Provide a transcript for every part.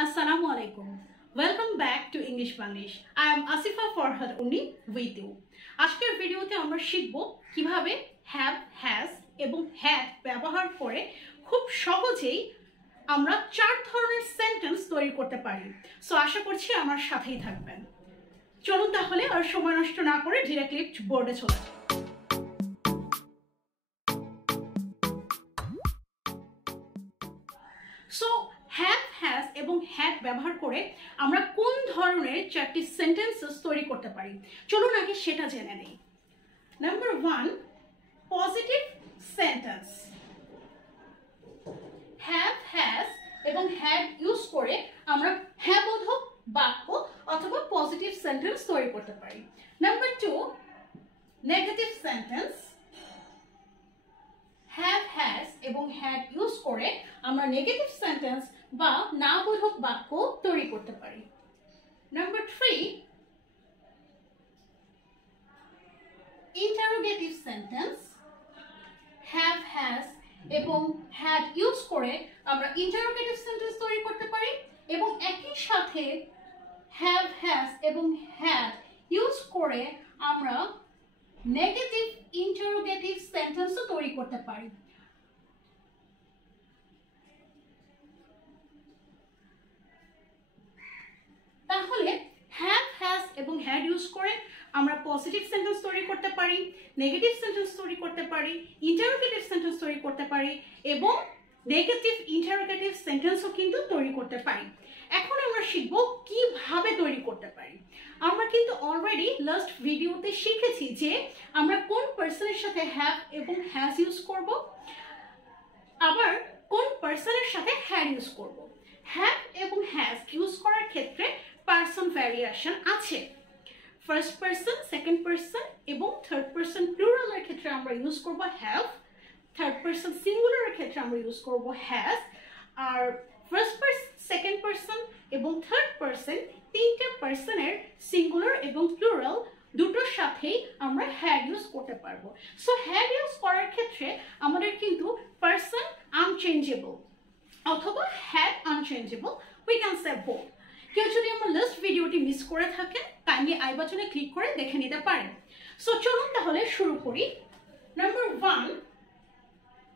Assalamu alaikum. Welcome back to English Banglish. I am Asifa Farhad Uni with you. আজকের ভিডিওতে আমরা শিখব কিভাবে have, has এবং had ব্যবহার করে খুব সহজেই আমরা চার ধরনের সেন্টেন্স তৈরি করতে পারি। সো আশা করছি আমার সাথেই থাকবেন। চলুন তাহলে আর সময় নষ্ট না করে ডিরেক্টলি বোর্ডে চলে যাই। সো have, has এবং had ব্যবহার করে আমরা কোন ধরনের চারটি সেন্টেন্সেস তৈরি করতে পারি চলুন আগে সেটা জেনে নেই। Number 1, positive sentence. have, has এবং had ইউজ করে আমরা হ্যাঁ বোধক বাক্য অথবা পজিটিভ সেন্টেন্স তৈরি করতে পারি। Number 2, negative sentence. have, has এবং had ইউজ করে আমরা নেগেটিভ সেন্টেন্স বা না বোধক বাক্য তৈরি করতে পারি। Number 3, interrogative sentence. have, has এবং had ইউজ করে আমরা ইন্টারোগেটিভ সেন্টেন্স তৈরি করতে পারি এবং একই সাথে have, has এবং had ইউজ করে আমরা নেগেটিভ ইন্টারোগেটিভ সেন্টেন্সও তৈরি করতে পারি। তাহলে have, has এবং had ইউজ করে আমরা পজিটিভ সেন্টেন্স তৈরি করতে পারি, নেগেটিভ সেন্টেন্স তৈরি করতে পারি, ইন্টারোগেটিভ সেন্টেন্স তৈরি করতে পারি এবং নেগেটিভ ইন্টারোগেটিভ সেন্টেন্সও কিন্তু তৈরি করতে পারি। এখন আমরা শিখব কিভাবে তৈরি করতে পারি। আমরা কিন্তু অলরেডি লাস্ট ভিডিওতে শিখেছি যে আমরা কোন পার্সনের সাথে হ্যাভ এবং হ্যাজ ইউজ করব, আবার কোন পার্সনের সাথে হ্যাড ইউজ করব। হ্যাভ এবং হ্যাজ ইউজ করার ক্ষেত্রে পার্সন ভ্যারিয়েশন আছে। ফার্স্ট পার্সন, সেকেন্ড পার্সন এবং থার্ড পার্সন প্লুরালের ক্ষেত্রে আমরা ইউজ করব হ্যাভ, থার্ড পার্সন সিঙ্গুলারের ক্ষেত্রে আমরা ইউজ করব হ্যাজ, আর ফার্স্ট পার্সন, সেকেন্ড পার্সন এবং থার্ড পার্সন তিনটে পার্সনের সিঙ্গুলার এবং প্লুরাল দুটোর সাথেই আমরা হ্যাড ইউজ করতে পারবো। সো হ্যাড ইউজ করার ক্ষেত্রে আমাদের কিন্তু পার্সন আনচেঞ্জেবল অথবা had unchangeable, we can say both. কেউ যদি আমার লাস্ট ভিডিওটি মিস করে থাকেন কাইন্ডলি আই বাটনে ক্লিক করে দেখে নিতে পারেন। সো চলুন তাহলে শুরু করি। Number 1,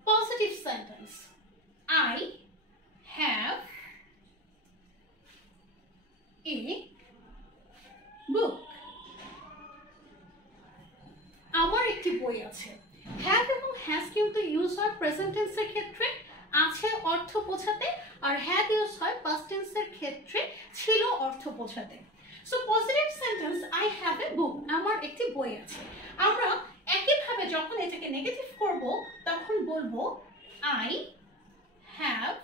positive sentence. I have a book. আমার একটি বই আছে। have এবং has কিন্তু ইউজ হয় প্রেজেন্ট টেন্সের ক্ষেত্রে আছে অর্থ বোঝাতে, আর had ইউজ হয় পাস্ট টেন্সের ক্ষেত্রে ছিল অর্থ বোঝাতে। So positive sentence I have a book, আমার একটি বই আছে। আমরা একইভাবে যখন এটাকে নেগেটিভ করব তখন বলবো I have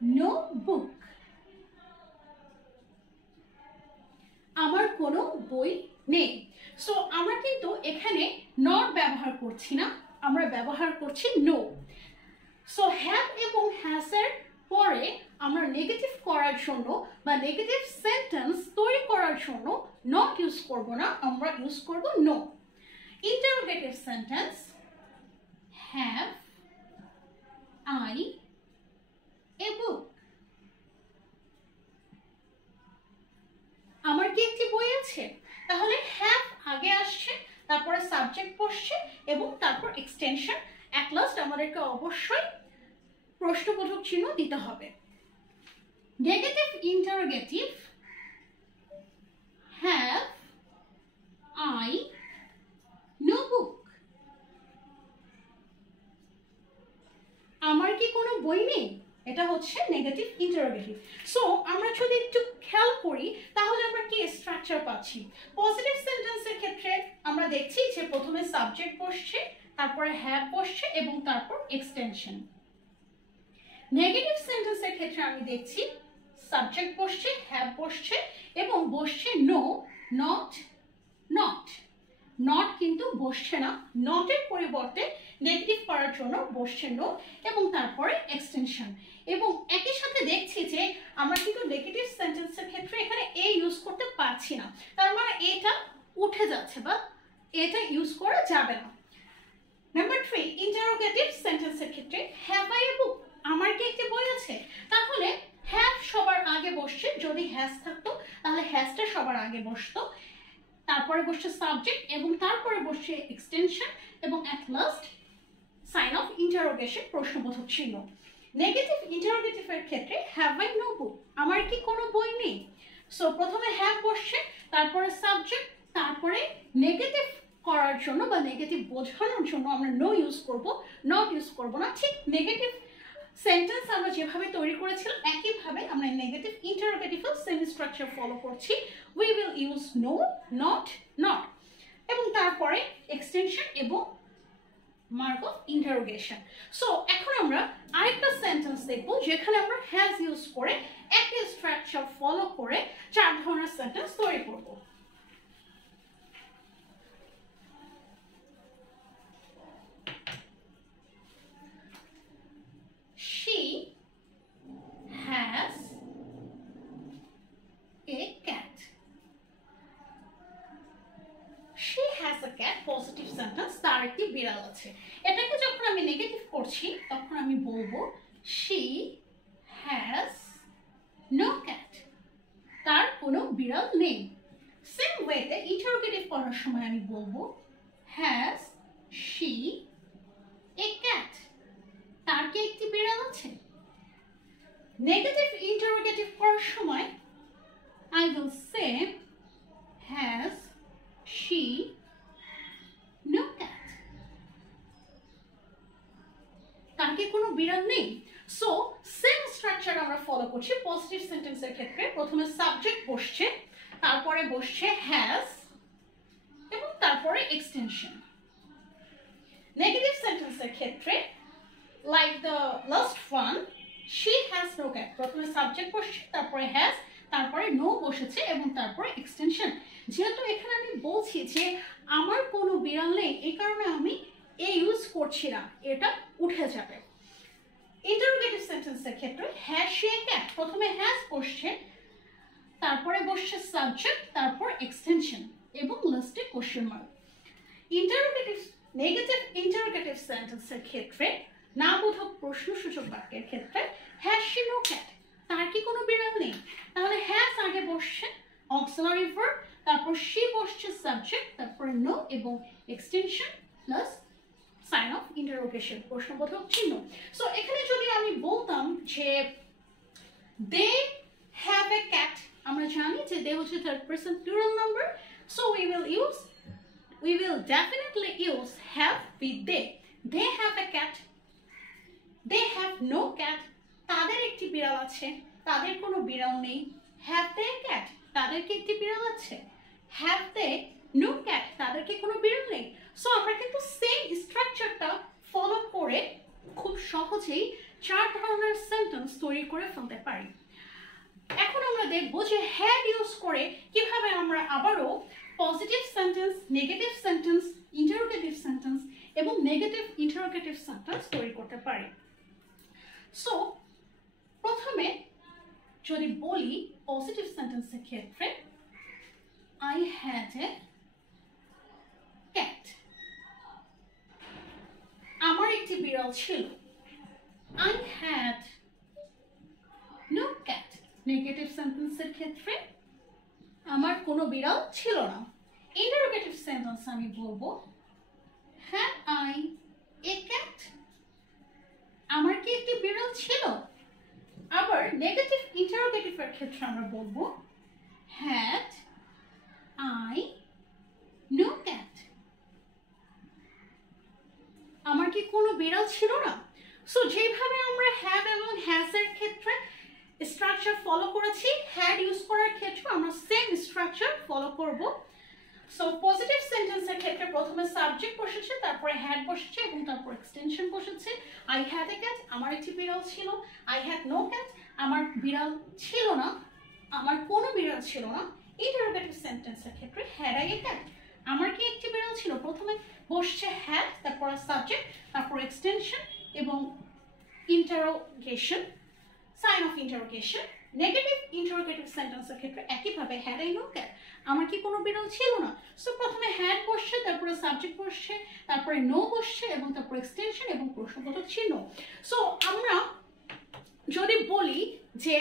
no book, আমার কোনো বই নেই। সো আমরা কিন্তু এখানে নট ব্যবহার করছি না, আমরা ব্যবহার করছি নো। সো হ্যাভ এবং হ্যাজ এর পরে আমরা নেগেটিভ করার জন্য বা নেগেটিভ সেন্টেন্স তৈরি করার জন্য নট ইউজ করব না, আমরা ইউজ করব no. Interrogative sentence. Have I a book, আমার কি একটি বই আছে? তাহলে হ্যাভ আগে আসছে, তারপরে সাবজেক্ট বসছে এবং তারপর এক্সটেনশন। অ্যাট লাস্ট আমাদেরকে অবশ্যই প্রশ্নবোধক চিহ্ন দিতে হবে। Negative interrogative. Have I no book, আমার কি কোনো বই নেই? এটা হচ্ছে নেগেটিভ ইন্টারোগেটিভ। সো আমরা যদি একটু খেয়াল করি তাহলে আমরা কি স্ট্রাকচার পাচ্ছি। পজিটিভ সেন্টেন্সের ক্ষেত্রে আমরা দেখছি যে প্রথমে সাবজেক্ট বসছে, তারপরে হ্যাভ বসছে এবং তারপর এক্সটেনশন। নেগেটিভ সেন্টেন্সের ক্ষেত্রে আমি দেখছি সাবজেক্ট বসছে, হ্যাভ বসছে এবং বসছে নো, নট, নট। নট কিন্তু বসছে না, নটের পরিবর্তে নেগেটিভ করার জন্য বসছে নো এবং তারপরে এক্সটেনশন। এবং একই সাথে দেখছি যে আমরা কিন্তু নেগেটিভ সেন্টেন্সের ক্ষেত্রে এখানে এ ইউজ করতে পারছি না, তার মানে এটা উঠে যাচ্ছে বা এটা ইউজ করা যাবে না। নাম্বার 3, ইন্টারোগেটিভ সেন্টেন্সের ক্ষেত্রে হ্যাভ আই এ বুক, আমার কি একটি বই আছে? তাহলে হ্যাজ থাকতো তাহলে হ্যাজটা সবার আগে বসতো, তারপরে বসছে সাবজেক্ট এবং তারপরে বসছে এক্সটেনশন এবং at last sign of interrogation প্রশ্নবোধক চিহ্ন। নেগেটিভ ইন্টারোগেটিভের ক্ষেত্রে হ্যাভ আই নো বুক, আমার কি কোনো বই নেই। সো প্রথমে হ্যাভ বসছে, তারপরে সাবজেক্ট, তারপরে নেগেটিভ করার জন্য বা নেগেটিভ বোঝানোর জন্য আমরা নো ইউজ করব, নট ইউজ করব না। ঠিক নেগেটিভ সেন্টেন্স আমরা যেভাবে তৈরি করেছিলাম একইভাবে আমরা নেগেটিভ ইন্টারোগেটিভের সেম স্ট্রাকচার ফলো করছি। We will use no, not, not এবং তারপরে এক্সটেনশন এবং মার্ক অফ ইন্টারোগেশন। সো এখন আমরা আরেকটা সেন্টেন্স দেখব যেখানে আমরা হ্যাজ ইউজ করে একই স্ট্রাকচার ফলো করে 4 ধরনের সেন্টেন্স তৈরি করব। She has a cat. She has a cat positive sentence, তার একটি বিড়াল আছে। এটাকে যখন আমি নেগেটিভ করছি তখন আমি বলবো she has no cat, তার কোনো বিড়াল নেই। সেম ওয়েতে ইন্টারোগেটিভ করার সময় আমি বলবো has she a cat, তার কি একটি বিড়াল আছে। নেগেটিভ ইন্টারোগেটিভ করার সময় I will say has she no cat, তার কি কোনো বিড়াল নেই। সো সেম স্ট্রাকচার আমরা ফলো করছি পজিটিভ সেন্টেন্সের ক্ষেত্রে। প্রথমে সাবজেক্ট বসছে, তারপরে বসছে হ্যাজ এবং তারপরে এক্সটেনশন। নেগেটিভ সেন্টেন্সের ক্ষেত্রে like the last one, she has no cat, প্রথমে সাবজেক্ট বসছে, তারপরে হ্যাজ, তারপরে নো বসেছে এবং তারপরে এক্সটেনশন। যেহেতু এখানে আমি বলছি যে আমার কোনো বিড়াল নেই, এই কারণে আমি এ ইউজ করছি না, এটা উঠে যাবে। ইন্টারোগেটিভ সেন্টেন্সের ক্ষেত্রে হ্যাজ শি এ ক্যাট, প্রথমে হ্যাজ বসছে, তারপরে বসছে সাবজেক্ট, তারপর এক্সটেনশন এবং লাস্টে question mark. Interrogative negative interrogative সেন্টেন্সের ক্ষেত্রে না বোধক প্রশ্নসূচক বাক্যের ক্ষেত্রে হ্যাজ শি নো ক্যাট, তার কি কোনো বিড়াল নেই, তাহলে হ্যাজ আগে বসছে অক্সিলারি ভার্ব, তারপর শি বসছে সাবজেক্ট, তারপরে নো এবং extension plus sign of interrogation প্রশ্নবোধক চিহ্ন। সো এখানে যদি আমি বলতাম যে দে হ্যাভ এ ক্যাট, আমরা জানি যে দে হচ্ছে third person plural number, so we will definitely use have with they. They have a cat, they have no cat, তাদের একটি বিড়াল আছে, তাদের কোনো বিড়াল নেই। have they a cat, তাদের কি একটি বিড়াল আছে। have they no cat, তাদের কি কোনো বিড়াল নেই। সো আমরা কিন্তু সেম স্ট্রাকচারটা ফলো করে খুব সহজেই 4 ধরনের সেন্টেন্স তৈরি করে ফেলতে পারি। এখন আমরা দেখবো যে হ্যাড ইউজ করে কিভাবে আমরা আবারও positive sentence, negative sentence, interrogative sentence এবং নেগেটিভ ইন্টারোগেটিভ সেন্টেন্স তৈরি করতে পারি। সো প্রথমে যদি বলি পজিটিভ সেন্টেন্সের ক্ষেত্রে I had a cat, আমার একটি বিড়াল ছিল। I had no cat, negative সেন্টেন্সের ক্ষেত্রে আমার কোনো বিড়াল ছিল না। ইন্টারোগেটিভ সেন্টেন্স আমি বলবো had I a cat, আমার কি একটি বিড়াল ছিল। আবার নেগেটিভ ইন্টারোগেটিভের ক্ষেত্রে আমরা বলবো had I no cat, আমার কি কোনো বিড়াল ছিল না। সো যেভাবে আমরা হ্যাভ এবং হ্যাজ এর ক্ষেত্রে স্ট্রাকচার ফলো করেছি, হ্যাড ইউজ করার ক্ষেত্রে আমরা সেম স্ট্রাকচার ফলো করব। সো পজিটিভ সেন্টেন্সের ক্ষেত্রে প্রথমে সাবজেক্ট বসেছে, তারপরে হ্যাড বসেছে এবং তারপর এক্সটেনশন বসেছে। আই হ্যাড এ ক্যাট, আমার একটি বিড়াল ছিল। আই হ্যাড নো ক্যাট, আমার বিড়াল ছিল না, আমার কোনো বিড়াল ছিল না। ইন্টারোগেটিভ সেন্টেন্সের ক্ষেত্রে হ্যাড আই এ ক্যাট, আমার কি একটি বিড়াল ছিল, প্রথমে বসছে হ্যাড, তারপর সাবজেক্ট, তারপর এক্সটেনশন এবং interrogation, sign of interrogation. Negative interrogative সেন্টেন্সের ক্ষেত্রে একইভাবে হ্যাড আই নো ক্যাট, আমার কি কোনো বিড়াল ছিল না। সো প্রথমে হ্যাড বসছে, তারপরে সাবজেক্ট বসছে, তারপরে নো বসছে এবং তারপর এক্সটেনশন এবং প্রশ্নবোধক চিহ্ন। সো আমরা যদি বলি যে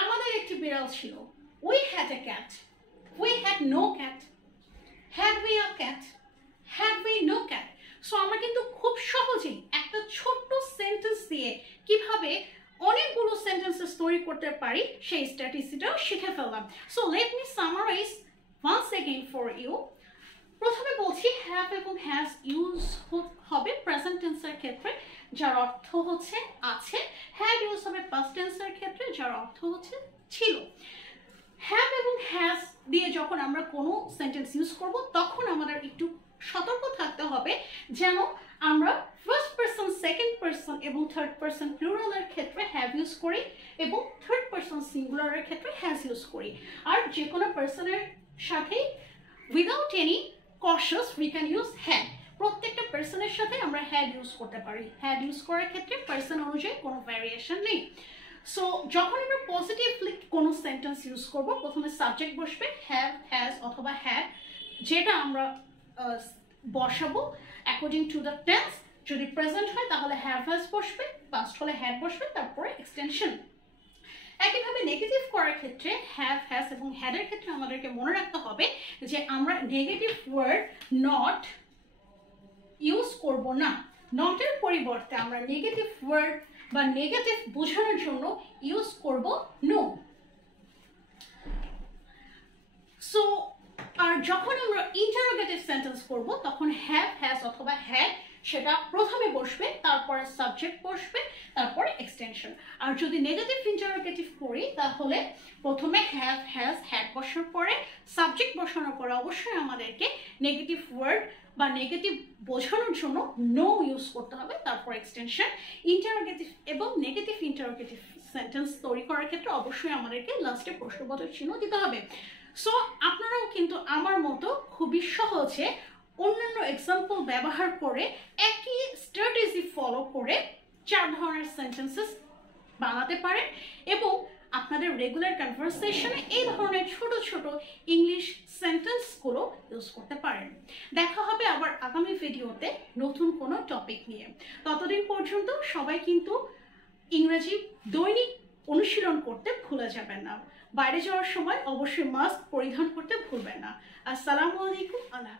আমাদের একটি বিড়াল ছিল, We had a cat. We had no cat. Had we a cat? Had we no cat? So আমরা কিন্তু খুব সহজেই একটা ছোট্ট সেন্টেন্স দিয়ে কিভাবে অনেকগুলো সেন্টেন্সেস তৈরি করতে পারি সেই স্ট্র্যাটেজিটাও শিখে ফেললাম। So let me summarise once again for you. প্রথমে বলছি হ্যাভ এবং হ্যাজ ইউজ হবে প্রেজেন্ট টেন্সের ক্ষেত্রে, যার অর্থ হচ্ছে আছে। হ্যাড ইউজ হবে পাস্ট টেন্সের ক্ষেত্রে, যার অর্থ হচ্ছে ছিল। হ্যাভ এবং হ্যাজ দিয়ে যখন আমরা কোনো সেন্টেন্স ইউজ করব তখন আমাদের একটু সতর্ক থাকতে হবে যেন আমরা ফার্স্ট পারসন, সেকেন্ড পারসন এবং থার্ড পারসন প্লুরালের ক্ষেত্রে হ্যাভ ইউজ করি এবং থার্ড পারসন সিঙ্গুলারের ক্ষেত্রে হ্যাজ ইউজ করি। আর যে কোনো পারসনের সাথেই without any কশাস we can use had. প্রত্যেকটা পারসনের সাথে আমরা হ্যাড ইউজ করতে পারি। হ্যাড ইউজ করার ক্ষেত্রে পারসন অনুযায়ী কোনো ভ্যারিয়েশন নেই। সো যখন আমরা পজিটিভলি কোনো সেন্টেন্স ইউজ করব প্রথমে সাবজেক্ট বসবে হ্যাভ, হ্যাজ অথবা হ্যাড, যেটা আমরা বসাবো অ্যাকর্ডিং টু দ্য টেন্স। যদি প্রেজেন্ট হয় তাহলে হ্যাভ হ্যাজ বসবে, পাস্ট হলে হ্যাড বসবে, তারপরে এক্সটেনশন। একইভাবে নেগেটিভ করার ক্ষেত্রে হ্যাভ, হ্যাজ এবং হ্যাডের ক্ষেত্রে আমাদেরকে মনে রাখতে হবে যে আমরা নেগেটিভ ওয়ার্ড নট ইউজ করব না। নটের পরিবর্তে আমরা নেগেটিভ ওয়ার্ড বা নেগেটিভ বোঝানোর জন্য ইউজ করব নো। সো আর যখন আমরা ইন্টারোগেটিভ সেন্টেন্স করব তখন হ্যাভ, হ্যাজ অথবা হ্যাড সেটা প্রথমে বসবে, তারপরে সাবজেক্ট বসবে, তারপরে এক্সটেনশন। আর যদি নেগেটিভ ইন্টারোগেটিভ করি তাহলে প্রথমে হ্যাভ, হ্যাজ, হ্যাড বসার পরে সাবজেক্ট বসানোর পরে অবশ্যই আমাদেরকে নেগেটিভ ওয়ার্ড বা নেগেটিভ বোঝানোর জন্য নো ইউজ করতে হবে, তারপর এক্সটেনশন। ইন্টারোগেটিভ এবং নেগেটিভ ইন্টারোগেটিভ সেন্টেন্স তৈরি করার ক্ষেত্রে অবশ্যই আমাদেরকে লাস্টে প্রশ্নবোধক চিহ্ন দিতে হবে। সো আপনারাও কিন্তু আমার মতো খুবই সহজে অন্যান্য এক্সাম্পল ব্যবহার করে একই স্ট্র্যাটেজি ফলো করে 4 ধরনের সেন্টেন্সেস বানাতে পারেন এবং আপনাদের রেগুলার কনভারসেশনে এই ধরনের ছোট ছোট ইংলিশ সেন্টেন্সগুলো ইউজ করতে পারেন। দেখা হবে আবার আগামী ভিডিওতে নতুন কোনো টপিক নিয়ে। ততদিন পর্যন্ত সবাই কিন্তু ইংরেজি দৈনিক অনুশীলন করতে ভুলে যাবেন না। বাইরে যাওয়ার সময় অবশ্যই মাস্ক পরিধান করতে ভুলবেন না। আসসালামু আলাইকুম। আল্লাহ।